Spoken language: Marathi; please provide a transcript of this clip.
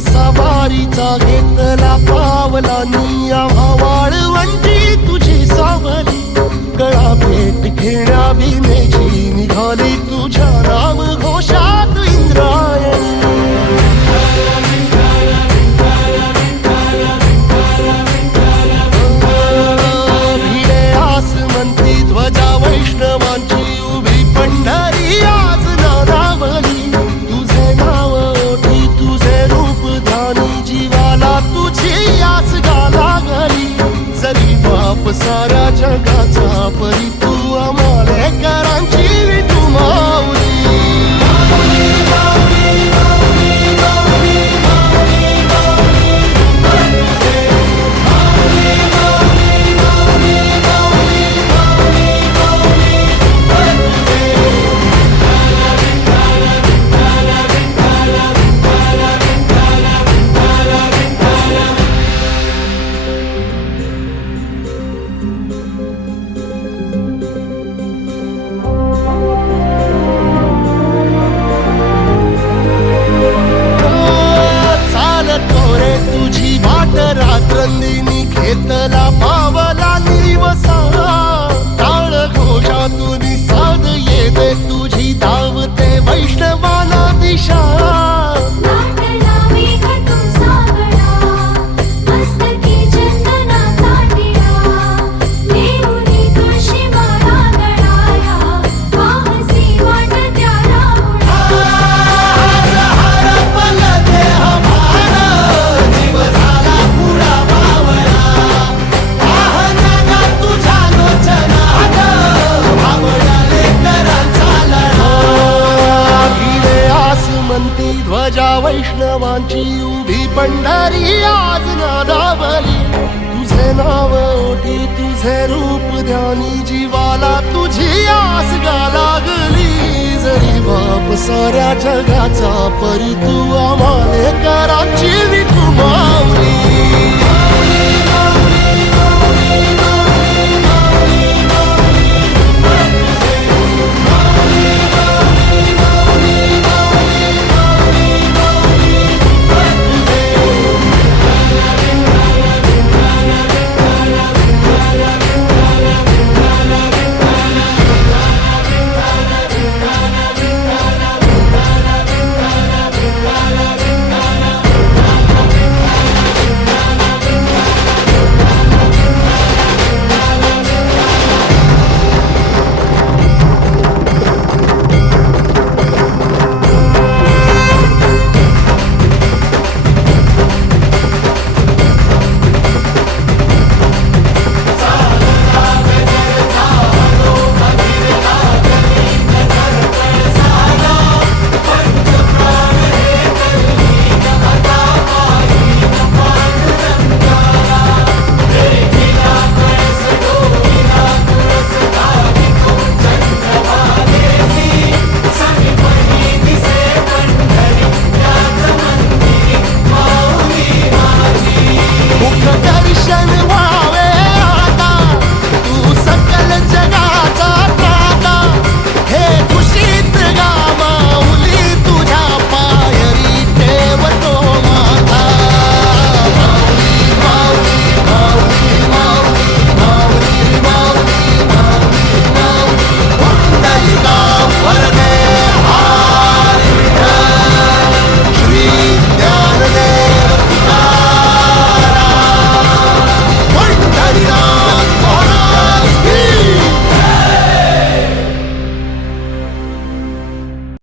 सवारीचा घेतला पावला निया वाळवंटी तुझी सावली गळा भेट घेण्या भीमेची निघाली तुझ्या नाम घोषात इंद्रायणी भिडे आसमंती ध्वजा वैष्णवांची उभी पंढरी आज नादावली तुझे नाव ओठी तुझे रूप ध्यानी जीवाला तुझी आस गाला गली जरी बाप साऱ्या जगाचा परी तू आमालेकरांची विठू माऊली रात्रंदिनी घेतला पावला निवसा टाळ घोषातून साध येते तुझी धावते वैष्णवाला दिशा ध्वजा वैष्णवांची उभी पंढरी आज नादावली तुझे नाव ओठी तुझे रूप ध्यानी जीवाला तुझी आस गा लागली जरी बाप साऱ्या जगाचा परी तू आमालेकरांची विठू माऊली